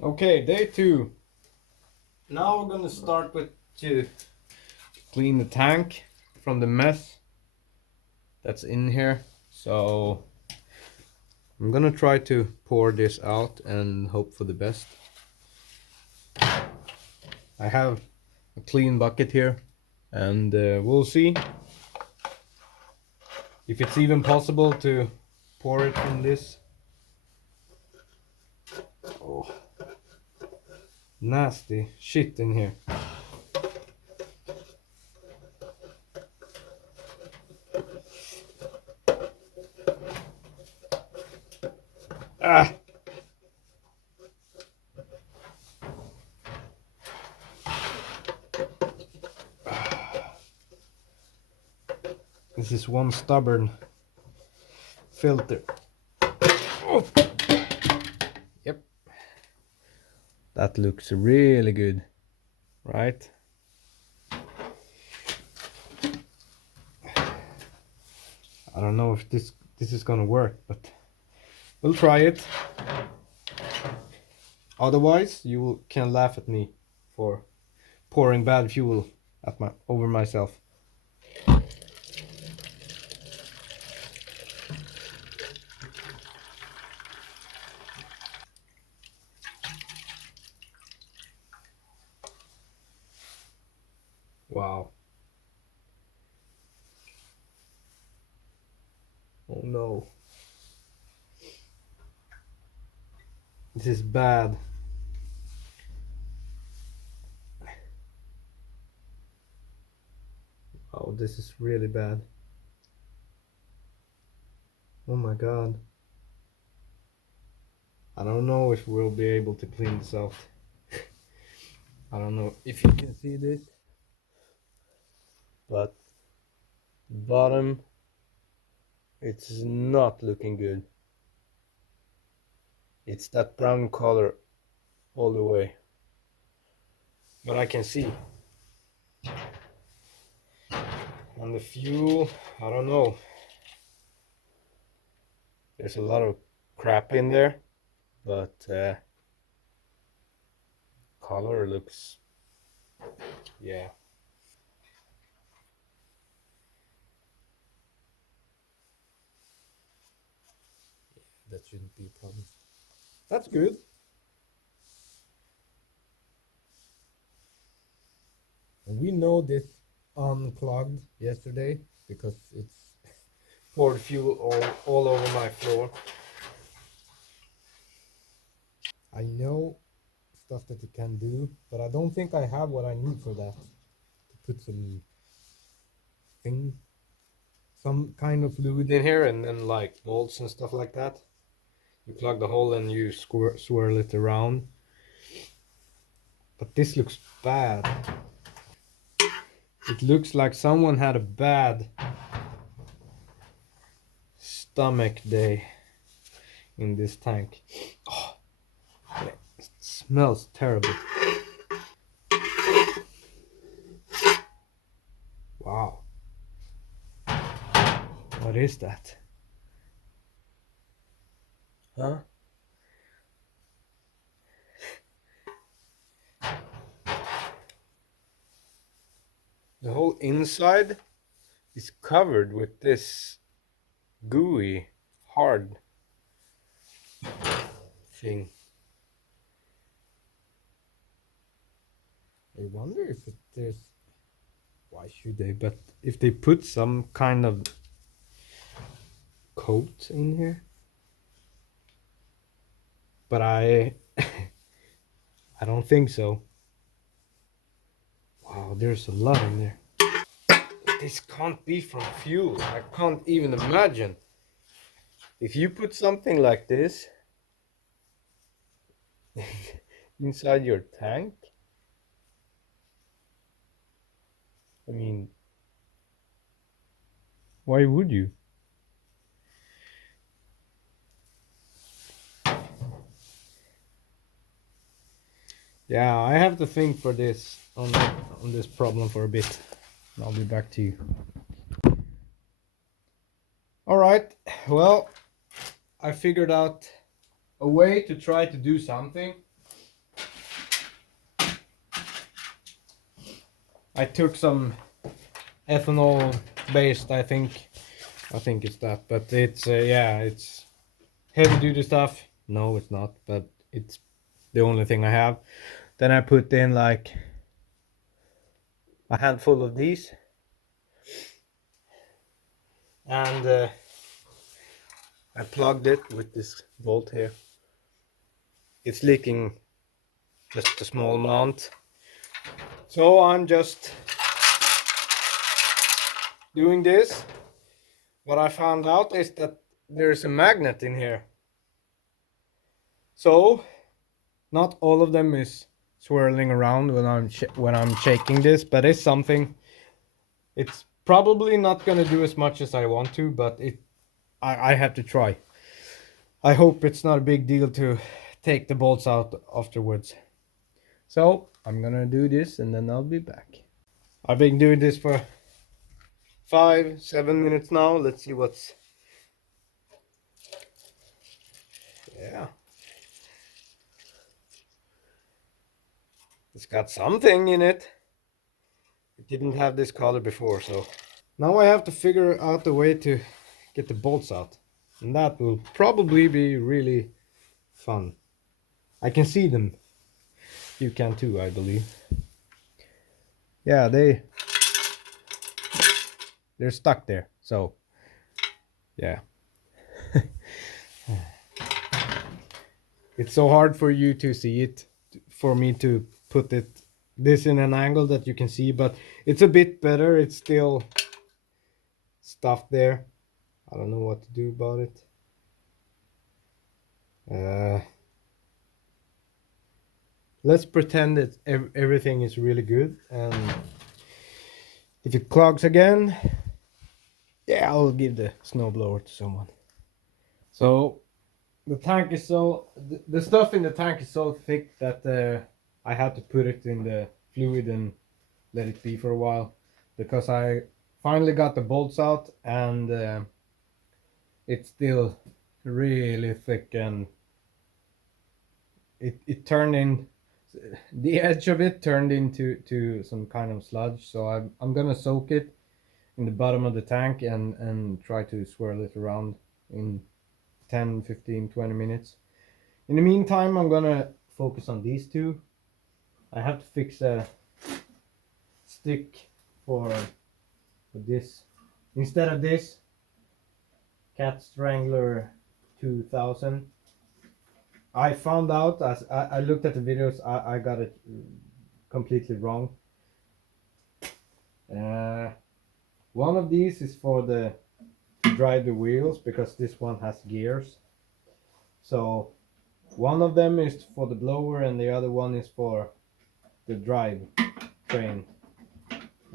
Okay, day 2. Now we're gonna start with to clean the tank from the mess that's in here. So I'm gonna try to pour this out and hope for the best. I have a clean bucket here, and we'll see if it's even possible to pour it in this. Oh, nasty shit in here. Ah! This is one stubborn filter. Oh. Yep. That looks really good, right? I don't know if this is gonna work, but we'll try it. Otherwise, you can laugh at me for pouring bad fuel at over myself. Wow. Oh no. This is bad. Oh, this is really bad. Oh my god. I don't know if we'll be able to clean this out. I don't know if you can see this, but bottom, it's not looking good. It's that brown color all the way. But I can see. And the fuel, I don't know. There's a lot of crap in there, but color looks, yeah. That shouldn't be a problem. That's good. And we know this unclogged yesterday because it's poured fuel all over my floor. I know stuff that it can do, but I don't think I have what I need for that. To put some kind of fluid in here, and then like bolts and stuff like that. You plug the hole and you swirl it around. But this looks bad. It looks like someone had a bad stomach day in this tank. Oh, it smells terrible. Wow. What is that? Huh? The whole inside is covered with this gooey, hard thing. I wonder if there's, why should they, but if they put some kind of coat in here. But I I don't think so. Wow, there's a lot in there. This can't be from fuel. I can't even imagine. If you put something like this inside your tank, I mean, why would you? Yeah, I have to think for this on this problem for a bit. I'll be back to you. All right. Well, I figured out a way to try to do something. I took some ethanol based, I think it's that, but it's yeah, it's heavy duty stuff. No, it's not, but it's the only thing I have. Then I put in like a handful of these, and I plugged it with this bolt here. It's leaking just a small amount, so I'm just doing this. What I found out is that there's a magnet in here, so not all of them is swirling around when I'm shaking this, but it's something. It's probably not gonna do as much as I want to, but I have to try. I hope it's not a big deal to take the bolts out afterwards. So I'm gonna do this and then I'll be back. I've been doing this for 5-7 minutes now. Let's see what's... Yeah. It's got something in it. It didn't have this color before, so... Now I have to figure out a way to get the bolts out. And that will probably be really fun. I can see them. You can too, I believe. Yeah, they're stuck there, so yeah. It's so hard for you to see it, for me to put this in an angle that you can see, but it's a bit better. It's still stuff there. I don't know what to do about it. Let's pretend that everything is really good, and if it clogs again, yeah, I'll give the snowblower to someone. So the tank is the stuff in the tank is so thick that I had to put it in the fluid and let it be for a while, because I finally got the bolts out, and it's still really thick, and it turned in, the edge of it turned into some kind of sludge. So I'm gonna soak it in the bottom of the tank and try to swirl it around in 10, 15, 20 minutes. In the meantime, I'm gonna focus on these two. I have to fix a stick for this. Instead of this Cat Strangler 2000, I found out, as I looked at the videos, I got it completely wrong. One of these is for to drive the wheels, because this one has gears. So one of them is for the blower and the other one is for the drive train.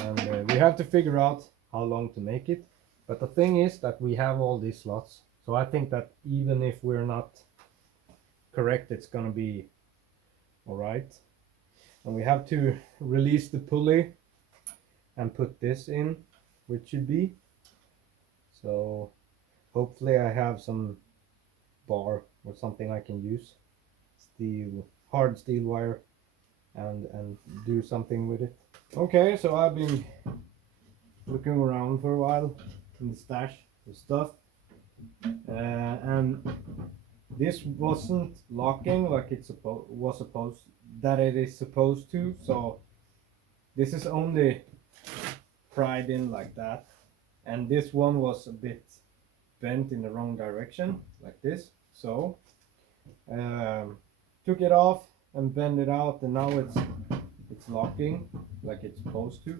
And we have to figure out how long to make it. But the thing is that we have all these slots. So I think that even if we're not correct, it's gonna be alright. And we have to release the pulley and put this in, which should be. So hopefully I have some bar or something I can use, hard steel wire, and do something with it. Okay, so I've been looking around for a while in the stash of stuff, and this wasn't locking like it is supposed to. So this is only pried in like that, and this one was a bit bent in the wrong direction like this. So took it off and bend it out, and now it's locking like it's supposed to.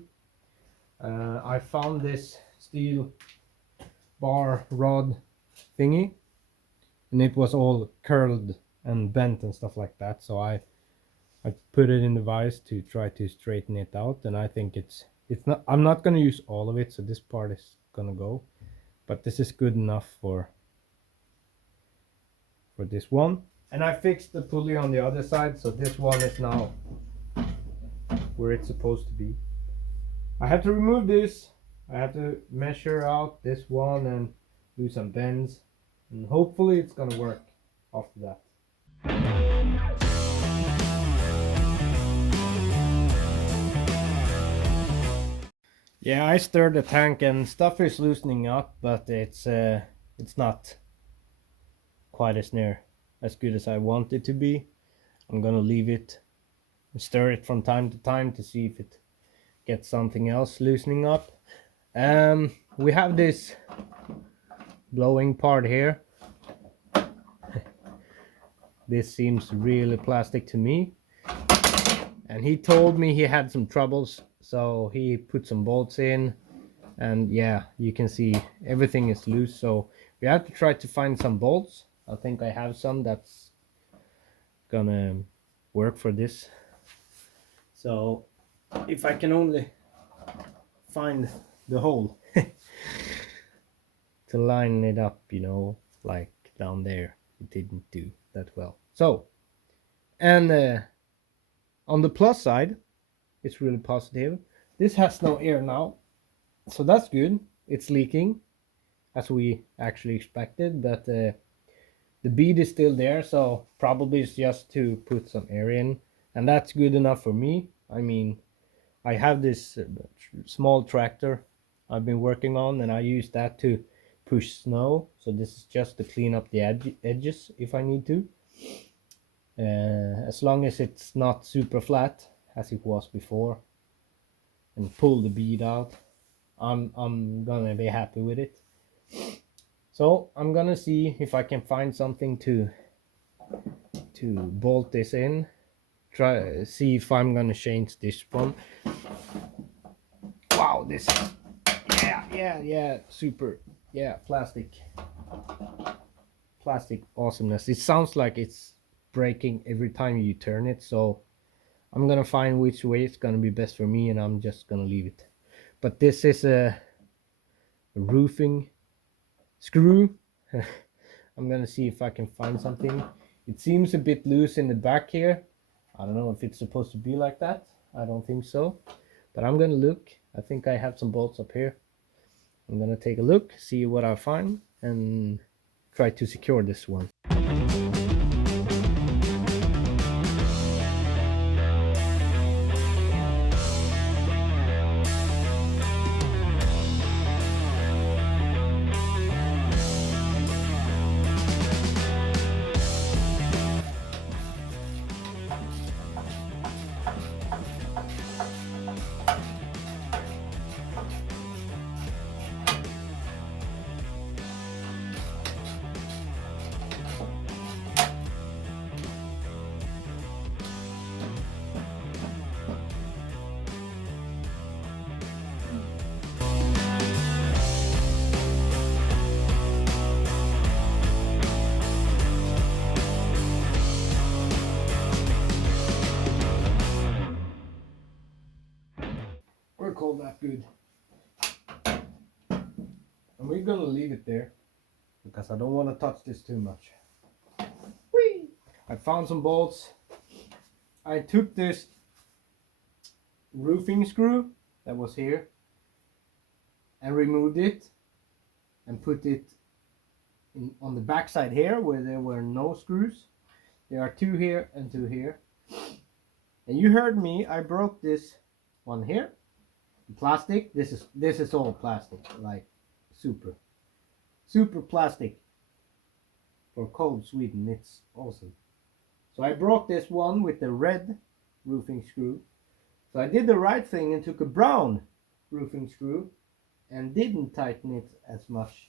I found this steel bar rod thingy, and it was all curled and bent and stuff like that. So I put it in the vise to try to straighten it out, and I think it's not. I'm not gonna use all of it, so this part is gonna go, but this is good enough for this one. And I fixed the pulley on the other side, so this one is now where it's supposed to be. I have to remove this. I have to measure out this one and do some bends, and hopefully it's gonna work after that. Yeah, I stirred the tank and stuff is loosening up, but it's not quite as good as I want it to be. I'm gonna leave it and stir it from time to time to see if it gets something else loosening up. We have this blowing part here. This seems really plastic to me, and he told me he had some troubles, so he put some bolts in, and yeah, you can see everything is loose, so we have to try to find some bolts. I think I have some that's gonna work for this. So if I can only find the hole to line it up, you know, like down there, it didn't do that well. So, and on the plus side, it's really positive. This has no air now, so that's good. It's leaking as we actually expected, but the bead is still there, so probably it's just to put some air in, and that's good enough for me. I mean, I have this small tractor I've been working on, and I use that to push snow, so this is just to clean up the edges if I need to. As long as it's not super flat as it was before, and pull the bead out, I'm gonna be happy with it. So I'm gonna see if I can find something to bolt this in. Try see if I'm gonna change this one. Wow, this, yeah, super, yeah, plastic awesomeness. It sounds like it's breaking every time you turn it, so I'm gonna find which way it's gonna be best for me, and I'm just gonna leave it. But this is a roofing screw. I'm gonna see if I can find something. It seems a bit loose in the back here. I don't know if it's supposed to be like that. I don't think so, but I'm gonna look. I think I have some bolts up here. I'm gonna take a look, see what I find, and try to secure this one. We're called that good. And we're gonna leave it there because I don't want to touch this too much. Whee! I found some bolts. I took this roofing screw that was here and removed it and put it on the back side here where there were no screws. There are two here and two here. And you heard me, I broke this one here. Plastic. This is all plastic, like super plastic. For cold Sweden, it's awesome. So I broke this one with the red roofing screw. So I did the right thing and took a brown roofing screw and didn't tighten it as much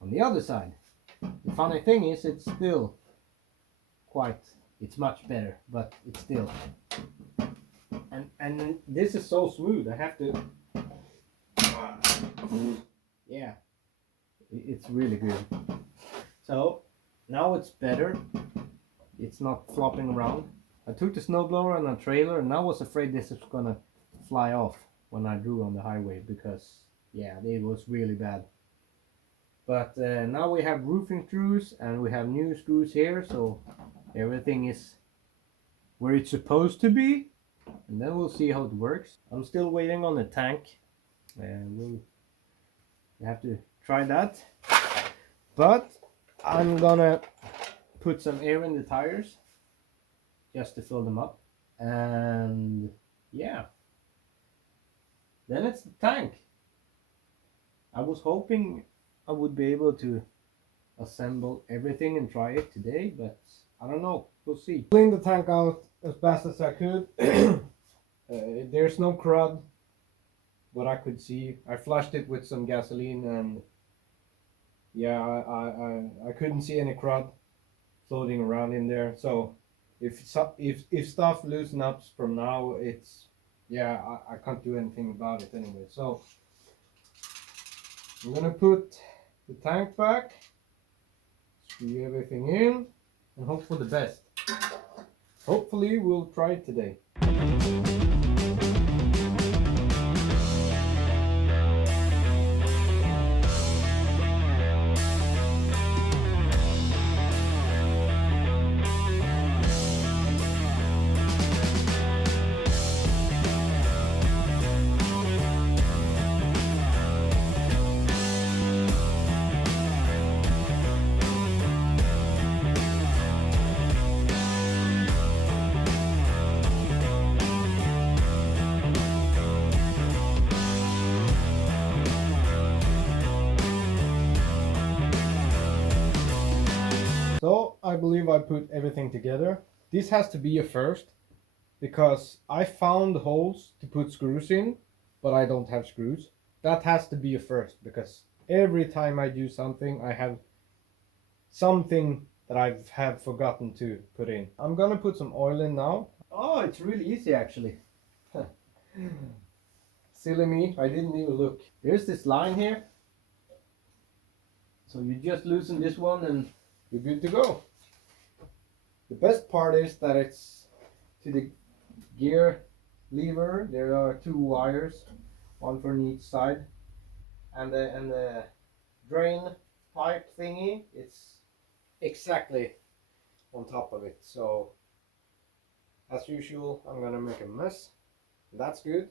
on the other side. The funny thing is, it's still it's much better, but it's still, and this is so smooth. I have to, yeah, it's really good. So now it's better. It's not flopping around. I took the snowblower on a trailer, and I was afraid this was gonna fly off when I drew on the highway because, yeah, it was really bad. But now we have roofing screws and we have new screws here, so everything is where it's supposed to be, and then we'll see how it works. I'm still waiting on the tank, and we'll have to try that. But I'm gonna put some air in the tires just to fill them up, and yeah, then it's the tank. I was hoping I would be able to assemble everything and try it today, but I don't know. We'll see. Clean the tank out as fast as I could. There's no crud, what I could see. I flushed it with some gasoline, and yeah, I couldn't see any crud floating around in there. So if stuff loosen up from now, it's, yeah, I can't do anything about it anyway. So I'm gonna put the tank back, screw everything in, and hope for the best. Hopefully we'll try it today. So I believe I put everything together. This has to be a first, because I found holes to put screws in, but I don't have screws. That has to be a first, because every time I do something, I have something that I have forgotten to put in. I'm gonna put some oil in now. Oh, it's really easy actually. Silly me, I didn't even look. There's this line here. So you just loosen this one and you're good to go. The best part is that it's to the gear lever. There are 2 wires, one for each side, and the drain pipe thingy, it's exactly on top of it. So as usual, I'm gonna make a mess. That's good.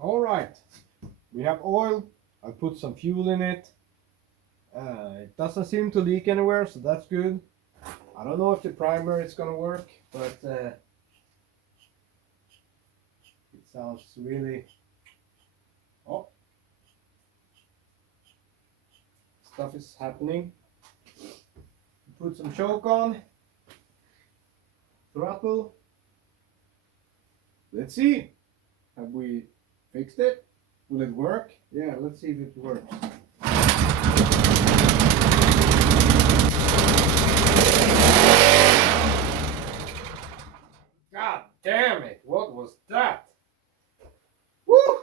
Alright, we have oil. I put some fuel in it. It doesn't seem to leak anywhere, so that's good. I don't know if the primer is gonna work, but it sounds really... Oh, stuff is happening. Put some choke on. Throttle. Let's see. Have we fixed it? Will it work? Yeah, let's see if it works. God damn it, what was that? Woo!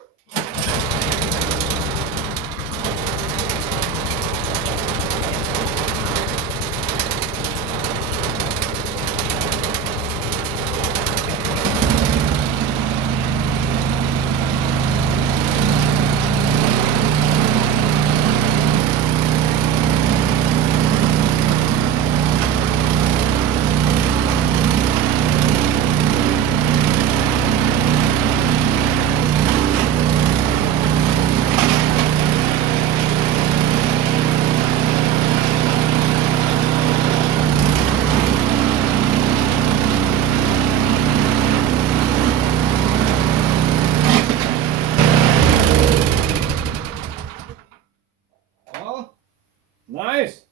Nice!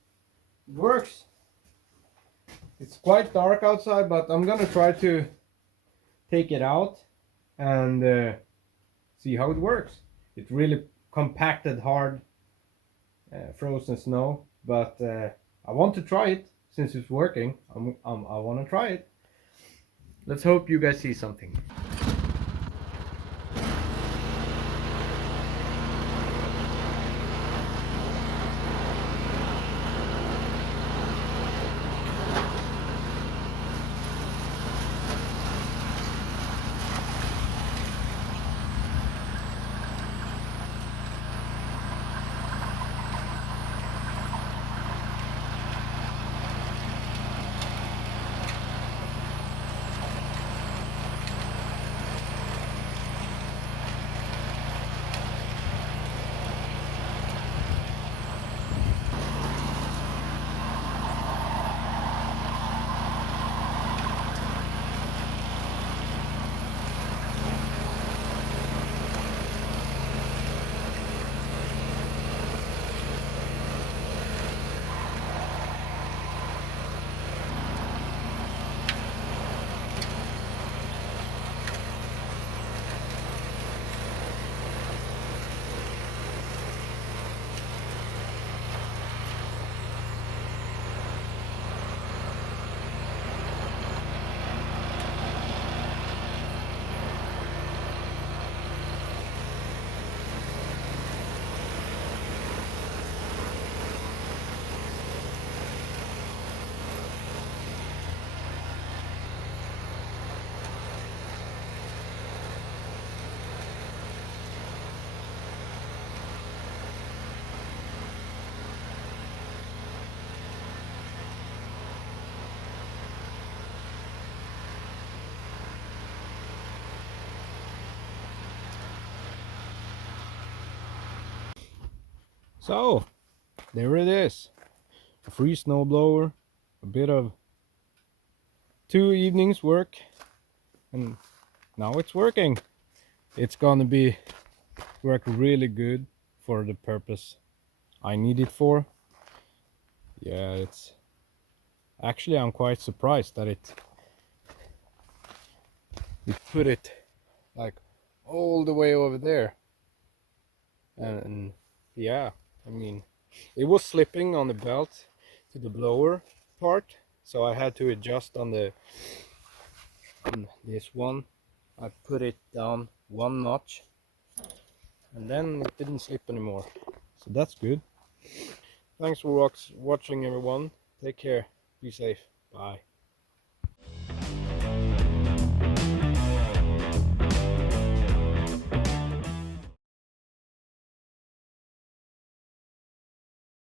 It works. It's quite dark outside, but I'm gonna try to take it out and see how it works. It really compacted hard frozen snow, but I want to try it since it's working. I want to try it. Let's hope you guys see something. So there it is, a free snowblower, a bit of 2 evenings work, and now it's working. It's gonna be work really good for the purpose I need it for. Yeah, it's actually, I'm quite surprised that it put it like all the way over there. And yeah, I mean, it was slipping on the belt to the blower part, so I had to adjust on this one. I put it down 1 notch, and then it didn't slip anymore, so that's good. Thanks for watching, everyone. Take care, be safe, bye.